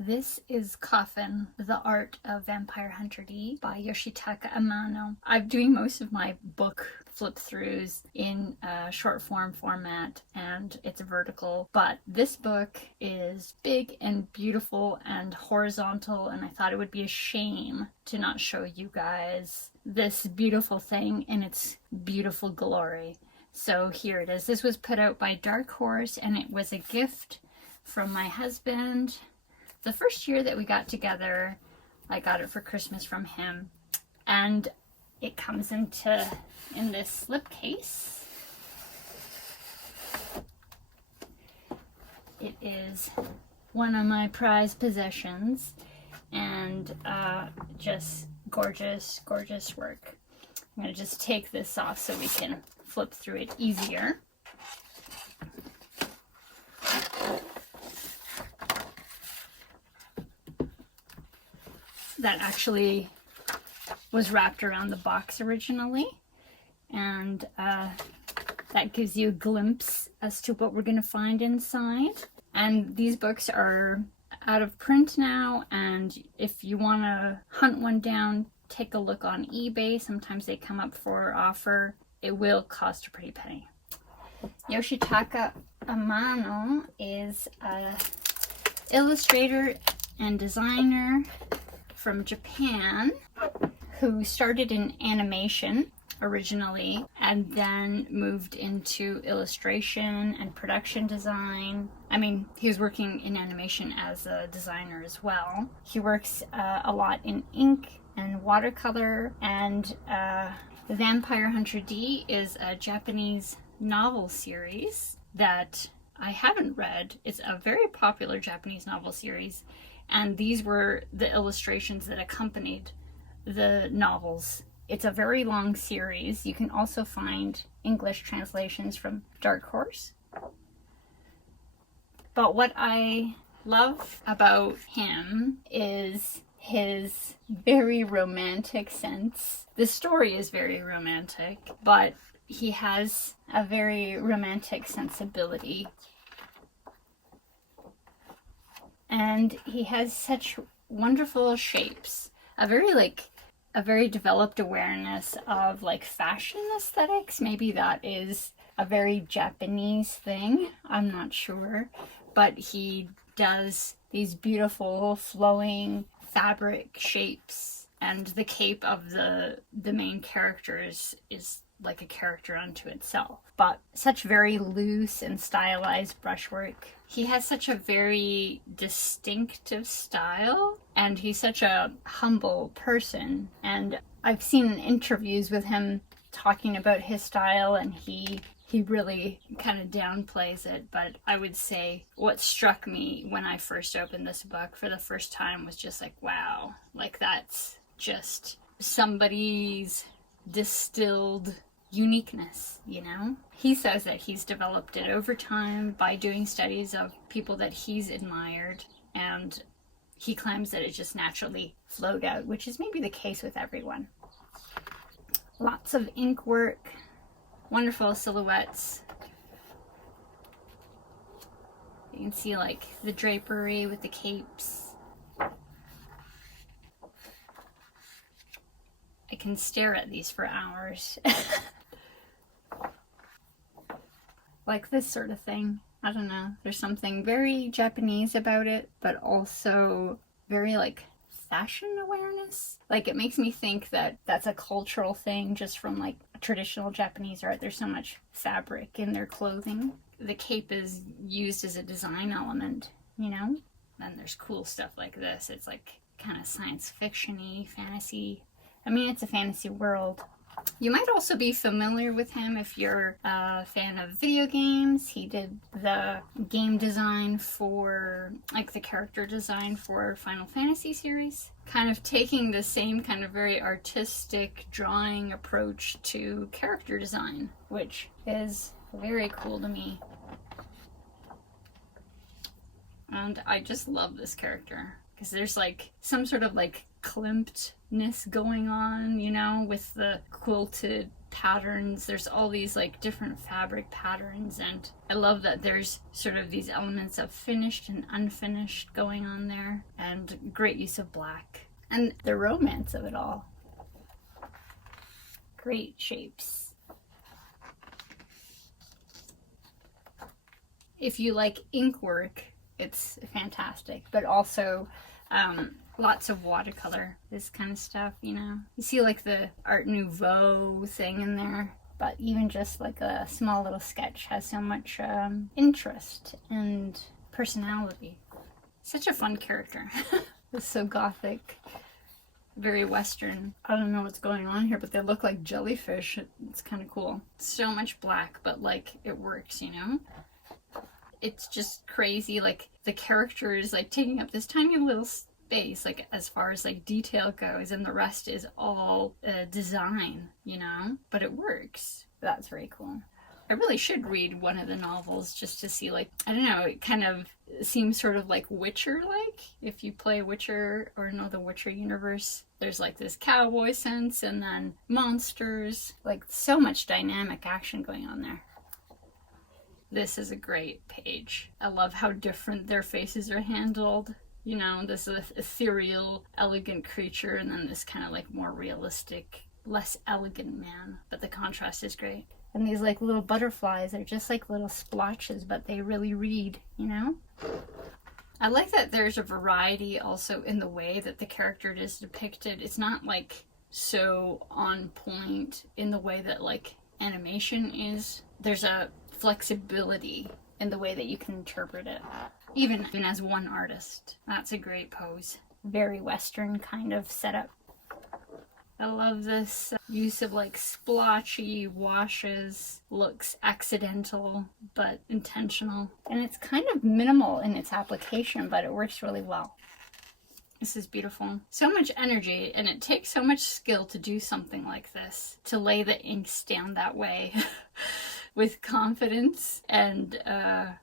This is Coffin, The Art of Vampire Hunter D by Yoshitaka Amano. I'm doing most of my book flip-throughs in a short form format, and it's vertical, but this book is big and beautiful and horizontal, and I thought it would be a shame to not show you guys this beautiful thing in its beautiful glory. So here it is. This was put out by Dark Horse, and it was a gift from my husband. The first year that we got together, I got it for Christmas from him, and it comes in this slipcase. It is one of my prized possessions, and just gorgeous, gorgeous work. I'm going to just take this off so we can flip through it easier. That actually was wrapped around the box originally, and that gives you a glimpse as to what we're going to find inside. And these books are out of print now, and if you want to hunt one down, take a look on eBay. Sometimes they come up for offer. It will cost a pretty penny. Yoshitaka Amano is an illustrator and designer from Japan who started in animation originally and then moved into illustration and production design. I mean, he was working in animation as a designer as well. He works a lot in ink and watercolor, and Vampire Hunter D is a Japanese novel series that I haven't read. It's a very popular Japanese novel series, and these were the illustrations that accompanied the novels. It's a very long series. You can also find English translations from Dark Horse. But what I love about him is his very romantic sense. The story is very romantic, but he has a very romantic sensibility. And he has such wonderful shapes. A very developed awareness of fashion aesthetics. Maybe that is a very Japanese thing. I'm not sure. But he does these beautiful flowing fabric shapes, and the cape of the main characters is like a character unto itself, but such very loose and stylized brushwork. He has such a very distinctive style, and he's such a humble person, and I've seen interviews with him talking about his style, and he really kind of downplays it. But I would say what struck me when I first opened this book for the first time was just wow, that's just somebody's distilled uniqueness, He says that he's developed it over time by doing studies of people that he's admired, and he claims that it just naturally flowed out, which is maybe the case with everyone. Lots of ink work, wonderful silhouettes. You can see the drapery with the capes. I can stare at these for hours. This sort of thing. I don't know. There's something very Japanese about it, but also very fashion awareness. It makes me think that that's a cultural thing just from traditional Japanese art. There's so much fabric in their clothing. The cape is used as a design element, Then there's cool stuff like this. It's kind of science fiction-y, fantasy. I mean, it's a fantasy world. You might also be familiar with him if you're a fan of video games. He did the game design for, the character design for Final Fantasy series. Kind of taking the same kind of very artistic drawing approach to character design, which is very cool to me. And I just love this character, because there's some sort of climpedness going on, with the quilted patterns. There's all these like different fabric patterns, and I love that there's sort of these elements of finished and unfinished going on there, and great use of black and the romance of it all. Great shapes. If you like ink work, it's fantastic, but also lots of watercolor, this kind of stuff, you know. You see like the Art Nouveau thing in there, but even just like a small little sketch has so much interest and personality. Such a fun character. It's so gothic, very Western. I don't know what's going on here, but they look like jellyfish. It's kind of cool. So much black, but like it works, you know. It's just crazy, like the character is like taking up this tiny little space, like as far as like detail goes, and the rest is all design, you know, but it works. That's very cool. I really should read one of the novels just to see, like, I don't know, it kind of seems sort of like Witcher-like. If you play Witcher or know the Witcher universe, there's like this cowboy sense and then monsters, like so much dynamic action going on there. This is a great page. I love how different their faces are handled. You know, this ethereal, elegant creature, and then this kind of like more realistic, less elegant man. But the contrast is great. And these like little butterflies are just like little splotches, but they really read, you know? I like that there's a variety also in the way that the character is depicted. It's not like so on point in the way that like animation is. There's a flexibility in the way that you can interpret it, even as one artist. That's a great pose. Very Western kind of setup. I love this use of like splotchy washes. Looks accidental but intentional, and it's kind of minimal in its application, but it works really well. This is beautiful. So much energy, and it takes so much skill to do something like this, to lay the inks down that way with confidence, and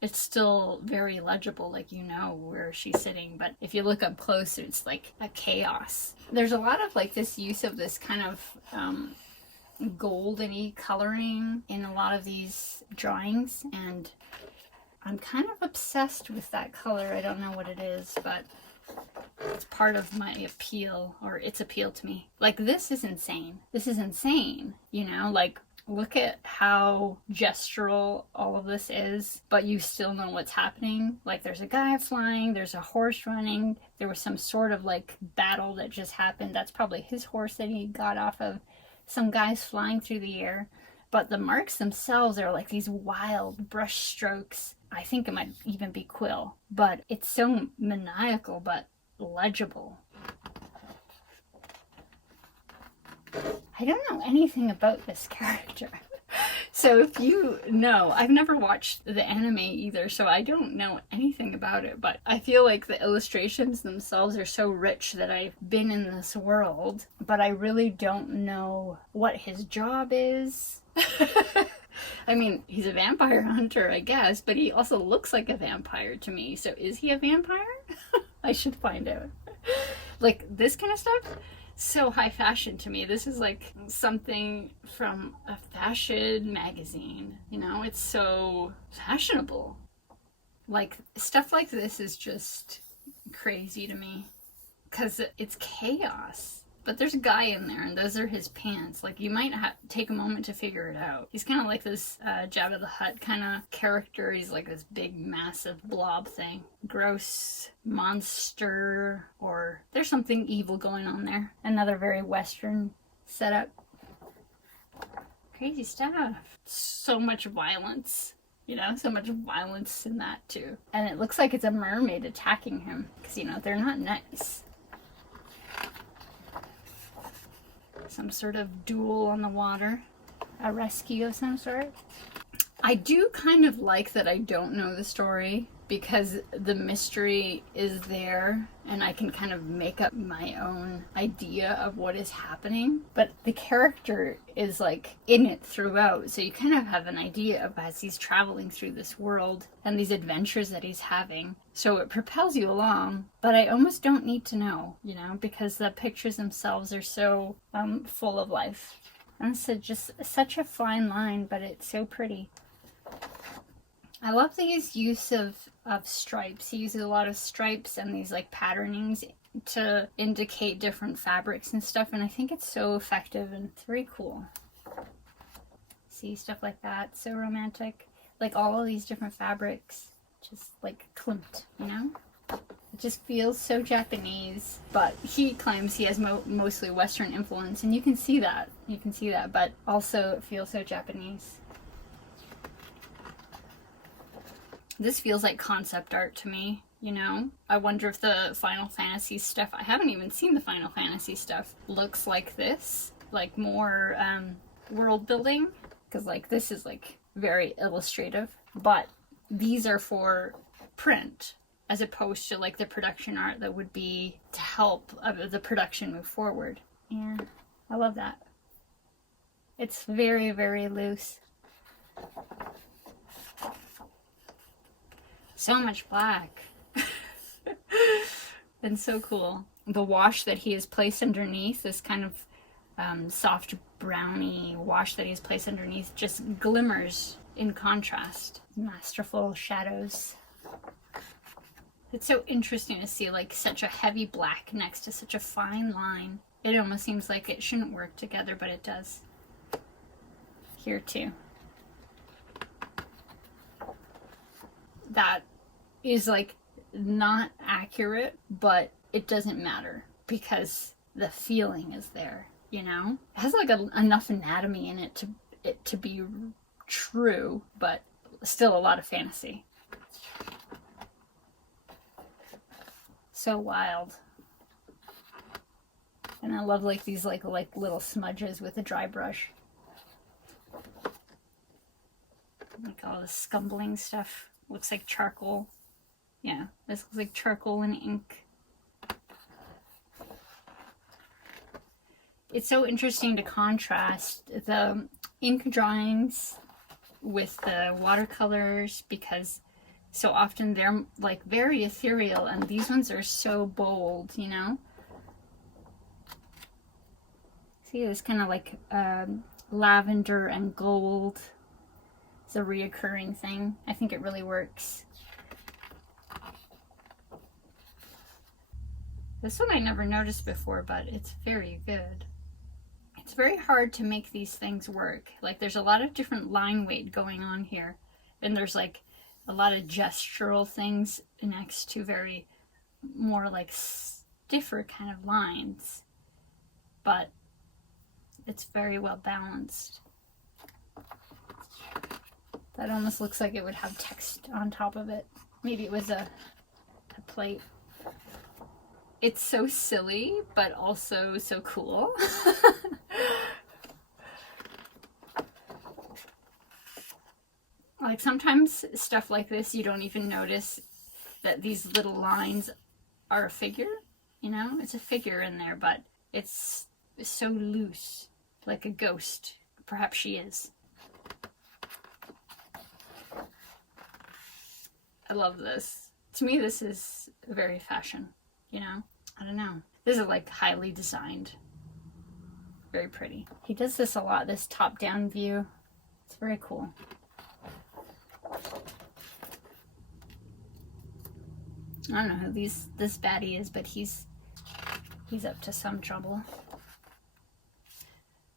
it's still very legible, like you know where she's sitting, but if you look up close, it's like a chaos. There's a lot of like this use of this kind of golden-y coloring in a lot of these drawings, and I'm kind of obsessed with that color. I don't know what it is, but it's part of my appeal, or its appeal to me. Like, this is insane. This is insane, you know? Like, look at how gestural all of this is, but you still know what's happening. Like, there's a guy flying, there's a horse running, there was some sort of, like, battle that just happened. That's probably his horse that he got off of. Some guys flying through the air. But the marks themselves are like these wild brush strokes. I think it might even be quill, but it's so maniacal but legible. I don't know anything about this character. So if you know, I've never watched the anime either, so I don't know anything about it, but I feel like the illustrations themselves are so rich that I've been in this world, but I really don't know what his job is. I mean, he's a vampire hunter, I guess, but he also looks like a vampire to me. So is he a vampire? I should find out. Like, this kind of stuff, so high fashion to me. This is like something from a fashion magazine, you know? It's so fashionable. Like, stuff like this is just crazy to me because it's chaos. But there's a guy in there, and those are his pants. Like, you might take a moment to figure it out. He's kind of like this Jabba the Hutt kind of character. He's like this big, massive blob thing. Gross monster, or there's something evil going on there. Another very Western setup. Crazy stuff. So much violence. You know, so much violence in that, too. And it looks like it's a mermaid attacking him. Because, you know, they're not nice. Some sort of duel on the water, a rescue of some sort. I do kind of like that I don't know the story, because the mystery is there and I can kind of make up my own idea of what is happening. But the character is like in it throughout, so you kind of have an idea of as he's traveling through this world and these adventures that he's having. So it propels you along, but I almost don't need to know, you know, because the pictures themselves are so full of life. And it's just such a fine line, but it's so pretty. I love his use of stripes. He uses a lot of stripes and these like patternings to indicate different fabrics and stuff, and I think it's so effective and it's very cool. See, stuff like that, so romantic. Like all of these different fabrics, just like clumped, you know? It just feels so Japanese, but he claims he has mostly Western influence, and you can see that. You can see that, but also it feels so Japanese. This feels like concept art to me, you know? I wonder if the Final Fantasy stuff, I haven't even seen the Final Fantasy stuff, looks like this, like more world building, because like this is like very illustrative, but these are for print as opposed to like the production art that would be to help the production move forward. Yeah, I love that. It's very, very loose. So much black. And so cool. The wash that he has placed underneath, this kind of soft browny wash that he's placed underneath, just glimmers in contrast. Masterful shadows. It's so interesting to see like such a heavy black next to such a fine line. It almost seems like it shouldn't work together, but it does. Here too. That is like not accurate, but it doesn't matter because the feeling is there, you know? It has like enough anatomy in it to be true, but still a lot of fantasy. So wild. And I love like these like little smudges with a dry brush. Like all the scumbling stuff. Looks like charcoal. Yeah, this looks like charcoal and ink. It's so interesting to contrast the ink drawings with the watercolors, because so often they're like very ethereal and these ones are so bold, you know? See, this kind of like lavender and gold. It's a reoccurring thing. I think it really works. This one I never noticed before, but it's very good. It's very hard to make these things work. Like there's a lot of different line weight going on here. And there's like a lot of gestural things next to very more like stiffer kind of lines. But it's very well balanced. That almost looks like it would have text on top of it. Maybe it was a plate. It's so silly, but also so cool. Like sometimes stuff like this, you don't even notice that these little lines are a figure, you know? It's a figure in there, but it's so loose, like a ghost. Perhaps she is. I love this. To me, this is very fashion, you know? I don't know. This is like highly designed. Very pretty. He does this a lot, this top-down view. It's very cool. I don't know who this baddie is, but he's up to some trouble.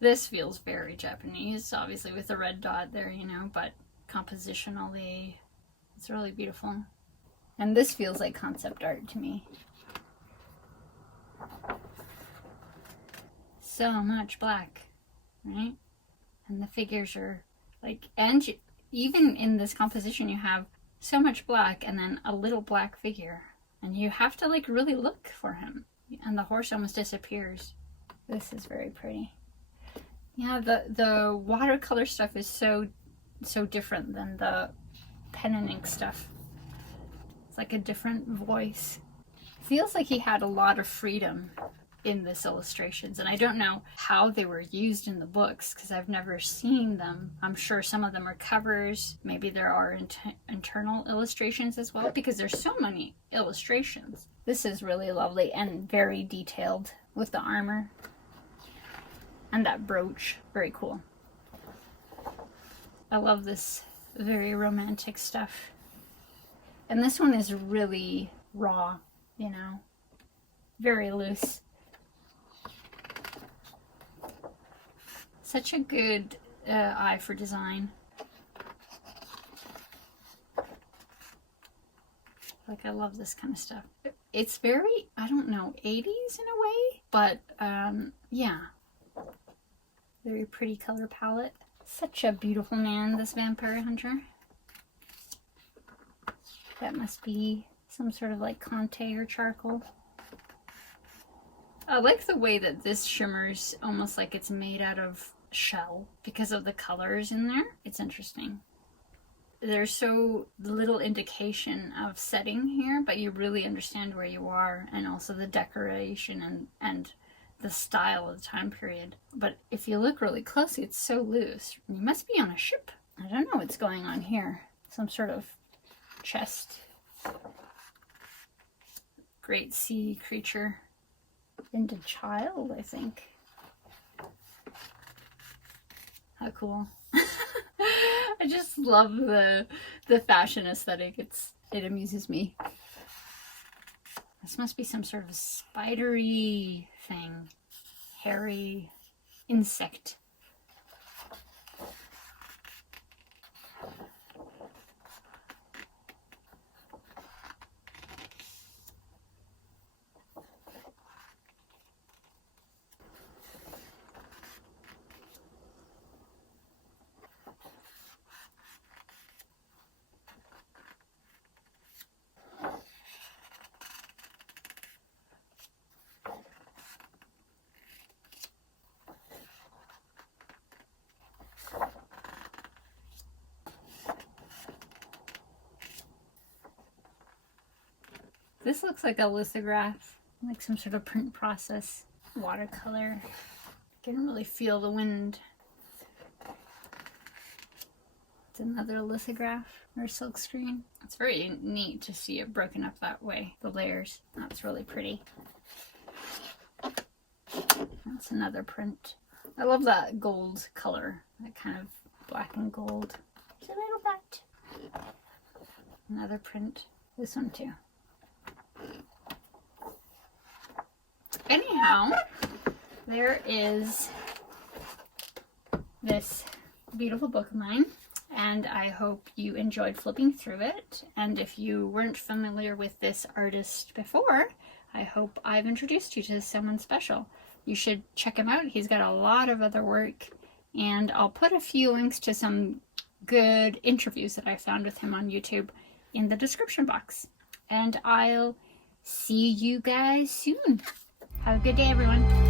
This feels very Japanese, obviously with the red dot there, you know, but compositionally, it's really beautiful. And this feels like concept art to me. So much black, right? And the figures are like, and even in this composition you have so much black and then a little black figure. And you have to like really look for him. And the horse almost disappears. This is very pretty. Yeah, the watercolor stuff is so different than the pen and ink stuff. It's like a different voice. It feels like he had a lot of freedom in this illustrations, and I don't know how they were used in the books because I've never seen them. I'm sure some of them are covers. Maybe there are internal illustrations as well, because there's so many illustrations. This is really lovely and very detailed with the armor. And that brooch, very cool. I love this very romantic stuff. And this one is really raw, you know, very loose. Such a good eye for design. Like, I love this kind of stuff. It's very, I don't know, 80s in a way, but yeah. Very pretty color palette. Such a beautiful man, this vampire hunter. That must be some sort of like Conte or charcoal. I like the way that this shimmers almost like it's made out of shell because of the colors in there. It's interesting. There's so little indication of setting here, but you really understand where you are, and also the decoration and the style of the time period. But if you look really closely, it's so loose. You must be on a ship. I don't know what's going on here. Some sort of chest. Great sea creature. Into child, I think. How cool. I just love the fashion aesthetic. It amuses me. This must be some sort of spidery thing. Hairy insect. This looks like a lithograph, like some sort of print process. Watercolor. I can really feel the wind. It's another lithograph or silk screen. It's very neat to see it broken up that way, the layers. That's really pretty. That's another print. I love that gold color, that kind of black and gold. There's a little bat. Another print. This one too. Anyhow, there is this beautiful book of mine, and I hope you enjoyed flipping through it. And if you weren't familiar with this artist before, I hope I've introduced you to someone special. You should check him out. He's got a lot of other work, and I'll put a few links to some good interviews that I found with him on YouTube in the description box. And I'll see you guys soon. Have a good day, everyone.